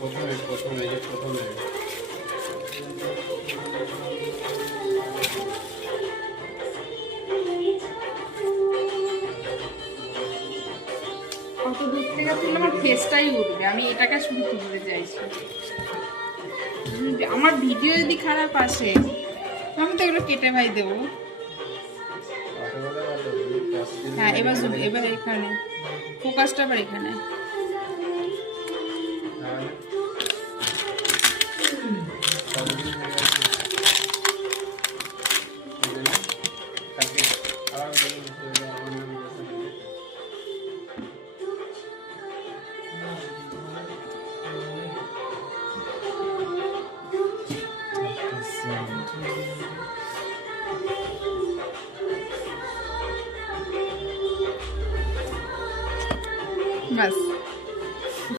প্রথমে কত দূর থেকে তুললে আমার ফেসটাই উঠবে, আমি এটাকে শুধু তুলতে চাইছি। আমার ভিডিও যদি খারাপ আসে আমি তো এগুলো কেটে ভাই দেবো। হ্যাঁ এবার এখানে ফোকাসটা আবার এখানে। বাস